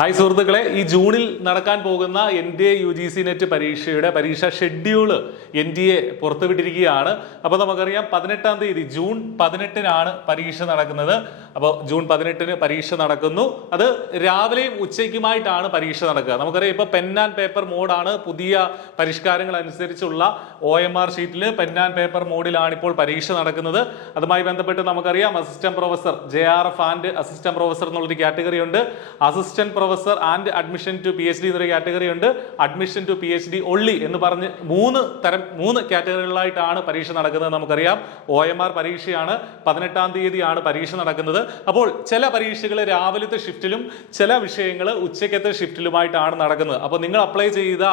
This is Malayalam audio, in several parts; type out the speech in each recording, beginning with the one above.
ഹായ് സുഹൃത്തുക്കളെ, ഈ ജൂണിൽ നടക്കാൻ പോകുന്ന NDA UGC നെറ്റ് പരീക്ഷയുടെ പരീക്ഷാ ഷെഡ്യൂള് NTA പുറത്തുവിട്ടിരിക്കുകയാണ്. അപ്പോൾ നമുക്കറിയാം 18-ാം തീയതി ജൂൺ 18-നാണ് പരീക്ഷ നടക്കുന്നത്. അപ്പോൾ ജൂൺ 18-ന് പരീക്ഷ നടക്കുന്നു. അത് രാവിലെയും ഉച്ചയ്ക്കുമായിട്ടാണ് പരീക്ഷ നടക്കുക. നമുക്കറിയാം ഇപ്പോൾ പെൻ ആൻഡ് പേപ്പർ മോഡാണ്. പുതിയ പരിഷ്കാരങ്ങൾ അനുസരിച്ചുള്ള OMR ഷീറ്റിൽ പെൻ ആൻഡ് പേപ്പർ മോഡിലാണ് ഇപ്പോൾ പരീക്ഷ നടക്കുന്നത്. അതുമായി ബന്ധപ്പെട്ട് നമുക്കറിയാം assistant professor JRF and assistant professor എന്നുള്ളൊരു കാറ്റഗറി ഉണ്ട്. Assistant professor and admission to PhD എന്നൊരു കാറ്റഗറി ഉണ്ട്. അഡ്മിഷൻ ടു PhD ഒള്ളി എന്ന് പറഞ്ഞ് മൂന്ന് കാറ്റഗറികളായിട്ടാണ് പരീക്ഷ നടക്കുന്നത്. നമുക്കറിയാം OMR പരീക്ഷയാണ്. 18-ാം തീയതിയാണ് പരീക്ഷ നടക്കുന്നത്. അപ്പോൾ ചില പരീക്ഷകൾ രാവിലത്തെ ഷിഫ്റ്റിലും ചില വിഷയങ്ങൾ ഉച്ചയ്ക്കത്തെ ഷിഫ്റ്റിലുമായിട്ടാണ് നടക്കുന്നത്. അപ്പോൾ നിങ്ങൾ അപ്ലൈ ചെയ്ത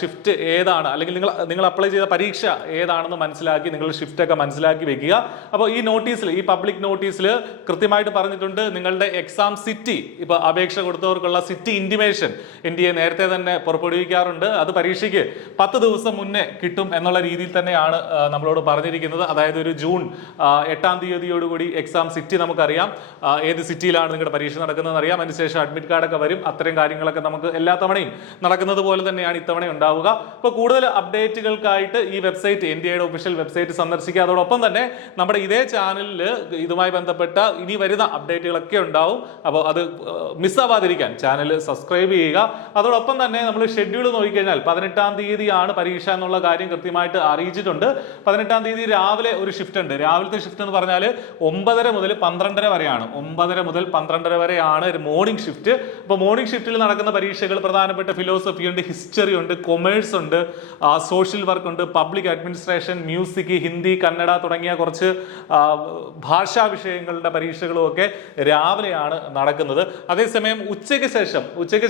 ഷിഫ്റ്റ് ഏതാണ്, അല്ലെങ്കിൽ നിങ്ങൾ അപ്ലൈ ചെയ്ത പരീക്ഷ ഏതാണെന്ന് മനസ്സിലാക്കി നിങ്ങളുടെ ഷിഫ്റ്റ് ഒക്കെ മനസ്സിലാക്കി വെക്കുക. അപ്പോൾ ഈ നോട്ടീസിൽ, ഈ പബ്ലിക് നോട്ടീസിൽ കൃത്യമായിട്ട് പറഞ്ഞിട്ടുണ്ട് നിങ്ങളുടെ എക്സാം സിറ്റി, ഇപ്പൊ അപേക്ഷ കൊടുത്തവർക്കുള്ള സിറ്റി ഇന്റിമേഷൻ NDA നേരത്തെ തന്നെ പുറപ്പെടുവിക്കാറുണ്ട്. അത് പരീക്ഷയ്ക്ക് 10 ദിവസം മുന്നേ കിട്ടും എന്നുള്ള രീതിയിൽ തന്നെയാണ് നമ്മളോട് പറഞ്ഞിരിക്കുന്നത്. അതായത് ഒരു ജൂൺ 8-ാം തീയതിയോടുകൂടി എക്സാം സിറ്റി നമുക്കറിയാം, ഏത് സിറ്റിയിലാണ് നിങ്ങളുടെ പരീക്ഷ നടക്കുന്നതെന്ന് അറിയാം. അതിനുശേഷം അഡ്മിറ്റ് കാർഡൊക്കെ വരും. അത്തരം കാര്യങ്ങളൊക്കെ നമുക്ക് എല്ലാ തവണയും നടക്കുന്നത് പോലെ തന്നെയാണ് ഇത്തവണ ഉണ്ടാവുക. അപ്പോൾ കൂടുതൽ അപ്ഡേറ്റുകൾക്കായിട്ട് ഈ വെബ്സൈറ്റ്, NDAയുടെ ഒഫീഷ്യൽ വെബ്സൈറ്റ് സന്ദർശിക്കുക. അതോടൊപ്പം തന്നെ നമ്മുടെ ഇതേ ചാനലിൽ ഇതുമായി ബന്ധപ്പെട്ട ഇനി വരുന്ന അപ്ഡേറ്റുകളൊക്കെ ഉണ്ടാവും. അപ്പോൾ അത് മിസ്സാവാതിരിക്കാൻ ചാനൽ സബ്സ്ക്രൈബ് ചെയ്യുക. അതോടൊപ്പം തന്നെ നമ്മൾ ഷെഡ്യൂൾ നോക്കിക്കഴിഞ്ഞാൽ 18-ാം തീയതിയാണ് പരീക്ഷ എന്നുള്ള കാര്യം കൃത്യമായിട്ട് അറിയിച്ചിട്ടുണ്ട്. 18-ാം തീയതി രാവിലെ ഒരു ഷിഫ്റ്റ് ഉണ്ട്. രാവിലത്തെ ഷിഫ്റ്റ് എന്ന് പറഞ്ഞാൽ 9:30 മുതൽ 12:30 വരെയാണ്. 9:30 മുതൽ 12:30 വരെയാണ് ഒരു മോർണിംഗ് ഷിഫ്റ്റ്. അപ്പോൾ മോർണിംഗ് ഷിഫ്റ്റിൽ നടക്കുന്ന പരീക്ഷകൾ പ്രധാനപ്പെട്ട ഫിലോസഫി ഉണ്ട്, ഹിസ്റ്ററി ഉണ്ട്, കൊമേഴ്സ് ഉണ്ട്, സോഷ്യൽ വർക്ക് ഉണ്ട്, public administration, music, Hindi, Kannada തുടങ്ങിയ കുറച്ച് ഭാഷാ വിഷയങ്ങളുടെ പരീക്ഷകളും ഒക്കെ രാവിലെയാണ് നടക്കുന്നത്. അതേസമയം ഉച്ചയ്ക്ക്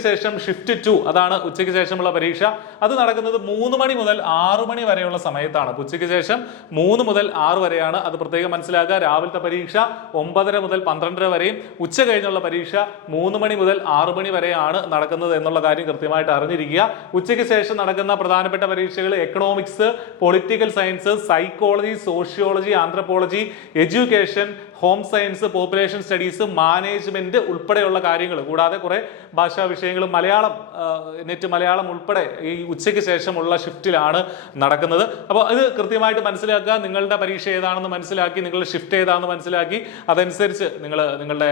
ശേഷം ഷിഫ്റ്റ് 2, അതാണ് ഉച്ചയ്ക്ക് ശേഷമുള്ള പരീക്ഷ. അത് നടക്കുന്നത് 3 മണി മുതൽ 6 മണി വരെയുള്ള സമയത്താണ്. ഉച്ചയ്ക്ക് ശേഷം 3 മുതൽ 6 വരെയാണ്. അത് പ്രത്യേകം മനസ്സിലാക്കുക. രാവിലത്തെ പരീക്ഷ 9:30 മുതൽ 12:30 വരെയും ഉച്ച കഴിഞ്ഞുള്ള പരീക്ഷ 3 മണി മുതൽ 6 മണി വരെയാണ് നടക്കുന്നത് എന്നുള്ള കാര്യം കൃത്യമായിട്ട് അറിഞ്ഞിരിക്കുക. ഉച്ചയ്ക്ക് ശേഷം നടക്കുന്ന പ്രധാനപ്പെട്ട പരീക്ഷകൾ economics, political science, psychology, sociology, anthropology, education, home science, population studies, management ഉൾപ്പെടെയുള്ള കാര്യങ്ങൾ, കൂടാതെ കുറെ ഭാഷാ വിഷയങ്ങളും നെറ്റ് മലയാളം ഉൾപ്പെടെ ഈ ഉച്ചയ്ക്ക് ശേഷമുള്ള ഷിഫ്റ്റിലാണ് നടക്കുന്നത്. അപ്പോൾ ഇത് കൃത്യമായിട്ട് മനസ്സിലാക്കുക. നിങ്ങളുടെ പരീക്ഷ ഏതാണെന്ന് മനസ്സിലാക്കി, നിങ്ങളുടെ ഷിഫ്റ്റ് ഏതാണെന്ന് മനസ്സിലാക്കി അതനുസരിച്ച് നിങ്ങളുടെ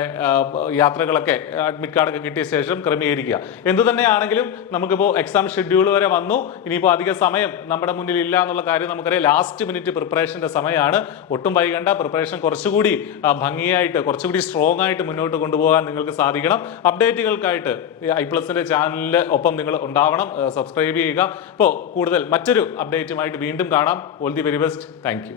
യാത്രകളൊക്കെ അഡ്മിറ്റ് കാർഡൊക്കെ കിട്ടിയ ശേഷം ക്രമീകരിക്കുക. എന്തു തന്നെയാണെങ്കിലും നമുക്കിപ്പോൾ എക്സാം ഷെഡ്യൂൾ വരെ വന്നു. ഇനിയിപ്പോൾ അധിക സമയം നമ്മുടെ മുന്നിൽ ഇല്ല എന്നുള്ള കാര്യം നമുക്കറിയാം. ലാസ്റ്റ് മിനിറ്റ് പ്രിപ്പറേഷന്റെ സമയമാണ്. ഒട്ടും വൈകണ്ട. പ്രിപ്പറേഷൻ കുറച്ചുകൂടി ഭംഗിയായിട്ട്, കുറച്ചുകൂടി സ്ട്രോങ് ആയിട്ട് മുന്നോട്ട് കൊണ്ടുപോകാൻ നിങ്ങൾക്ക് സാധിക്കണം. അപ്ഡേറ്റുകൾക്കായിട്ട് iPlusന്റെ ചാനലിന് ഒപ്പം നിങ്ങൾ ഉണ്ടാവണം. സബ്സ്ക്രൈബ് ചെയ്യുക. അപ്പോൾ കൂടുതൽ മറ്റൊരു അപ്ഡേറ്റുമായിട്ട് വീണ്ടും കാണാം. All the very best. Thank you.